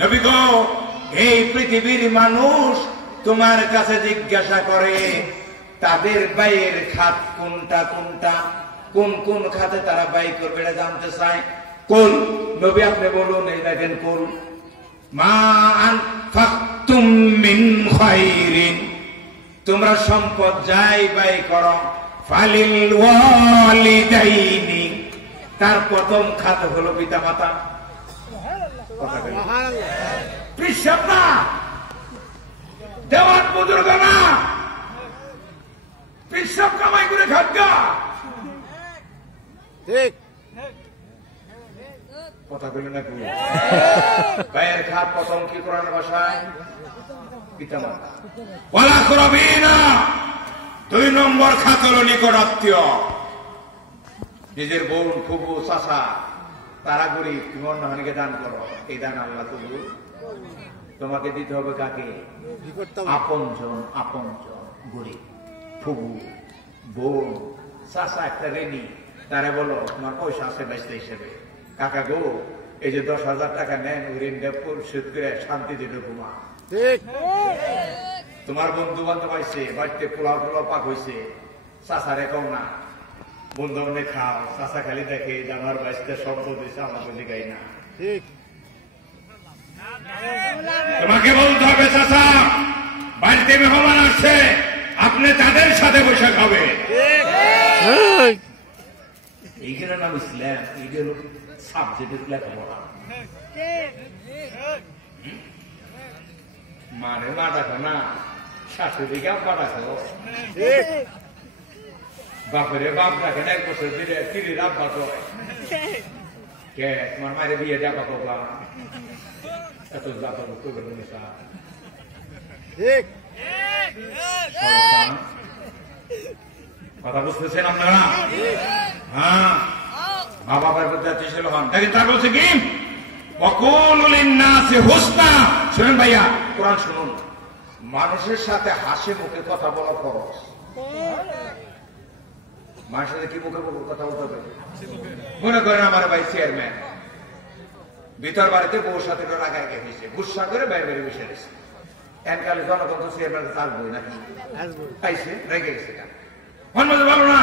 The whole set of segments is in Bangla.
নবী গো, এই পৃথিবীর মানুষ তোমার কাছে জিজ্ঞাসা করে তাদের ব্যয়ের খাত কোনটা কোনটা, কোন কোন খাতে তারা ব্যয় করবে এটা জানতে চায়। কুল, নবী আপনি বলুন, এই দেখেন কুল মা আনফাকতুম মিন খায়রিন, তোমরা সম্পদ যাই ব্যয় করো, ফালিল ওয়ালিদাইনি, তার প্রথম খাত হলো পিতা মাতা। পিসাব না, দেওয়ান বুজুর্গ না, পিসাব কামাই করে খাদ্যা। ঠিক কথা বলি না, ব্যয়ের খাত প্রথম কি কোরআনের ভাষায়? পিতা মাতা। ওয়ালা কুরবিনা, 2 নম্বর খাত হলো নিকট আত্মীয়, নিজের বোন, ফুফু, চাচা, তারা গরিব, তুমি অন্যকে দান করো, এই দান আল্লাহ কবুল। তোমাকে দিতে হবে কাকে? আপনজন, আপনজন, গরিব, ফুফু, বোন, চাচা, একটা রেনি, তারা বলো তোমার পয়সা আছে বেচতে হিসেবে, কাকা গো এই যে 10,000 টাকা নেন, ওই ঋণটা পরিশোধ করে শান্তি দিবে ঘুমা। তোমার বন্ধু বান্ধব আইছে, বাড়িতে পোলাও টোলাও পাক হয়েছে, চাচারে কও না বন্ধু বান্ধব খাও, চাচা খালি দেখে আমার বাড়িতে সম্পদ হয়েছে, আমাকে দিকাই না। তোমাকে বলতে হবে চাচা বাড়িতে মেহমান আসছে, আপনি তাদের সাথে বসে খাবে। এইখানে নাম ইসলাম, এইগুলো সাবজেক্টের লেখাপড়া। মারে মা ডাকো না, শাশুড়িকে আব্বা ডাকো, বাপরে বাপ ডাকে না, 1 বছর দিলে 3 আব্বা কয় কে তোমার মায়ের বিয়ে যাবা বাবা, এত যাবা করবে নিশা। কথা বুঝতেছেন আপনারা? হ্যাঁ, মা বাবার প্রতি দায়িত্বশীল হন। দেখেন তার বলছে কি, ওয়াকুলু লিন-নাসি হুসনা। শুনুন ভাইয়া, কোরআন শুনুন। মানুষের সাথে হাসি মুখে কথা বলা ফরজ। মানুষের সাথে কি মুখে মুখে কথা বলতে হবে? মনে করেন আমার ভাই চেয়ারম্যান, ভিতর বাড়িতে বউর সাথে রাগায় গেছে, গুসা করে বাইরে বাইরে বসে গেছে, এনকালে জনগণ তো চেয়ারম্যান আসবই নাকি, পাইছে রেগে গেছে, ভালো না।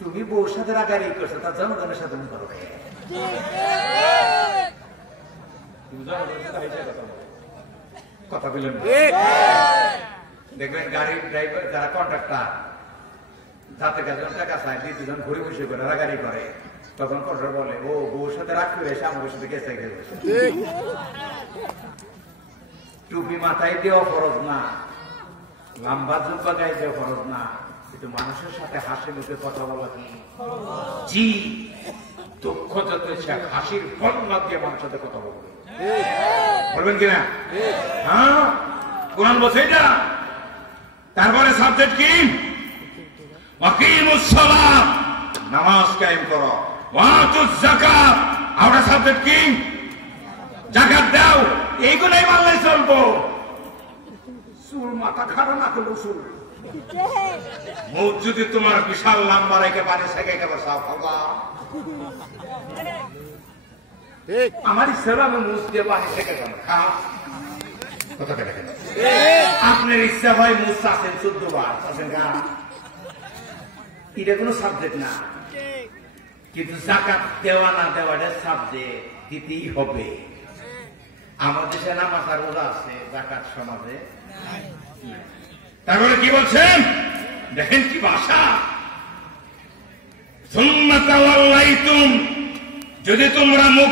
তুমি বউর সাথে রাগারি করছো, তার জনগণের সাথে তুমি করো, কথা বললেন। দেখবেন গাড়ির ড্রাইভার যারা কন্ট্রাক্টর, যাতে কাজন টাকা চায়, 2জন ঘুরে বসে করে রাগারি করে, তখন কন্ট্রাক্টর বলে ও বউর সাথে রাগ করে এসে আমার সাথে গেছে গেছে। টুপি মাথায় দেওয়া ফরজ না, লম্বা জুব্বা গায়ে দেওয়া ফরজ না, কিন্তু মানুষের সাথে হাসি মুখে কথা বলা কি? জি, দুঃখ যত হাসির বন্যা দিয়ে মানুষের সাথে কথা বলবে, বলবেন কিনা? হ্যাঁ, কোরআন বলছে এটা। তারপরে সাবজেক্ট কি? ওয়াকিমুস সালাত, নামাজ কায়েম করো, ওয়াতুজ যাকাত, আর সাবজেক্ট কি? যাকাত দাও। এইগুলাই মানলে চলবো। চুল মাথা খারাপ না করলো চুল, মুখ যদি তোমার বিশাল লম্বা রেখে পানি সেকে একেবারে সাফ হবা, আমার ইচ্ছা আমি মুখ দিয়ে পানি সেকে খাও, কথাটা দেখেন। আপনার ইচ্ছা হয় মুখ চাষেন 14 বার চাষেন গা, এটা কোনো সাবজেক্ট না, কিন্তু যাকাত দেওয়া না দেওয়াটা সাবজেক্ট, দিতেই হবে। আমাদের দেশে নামাজ আর রোজা আছে, যাকাত সমাজে। তারপরে কি বলছেন দেখেন কি ভাষা, সুম্মা তাওয়াল্লাইতুম, যদি তোমরা মুখ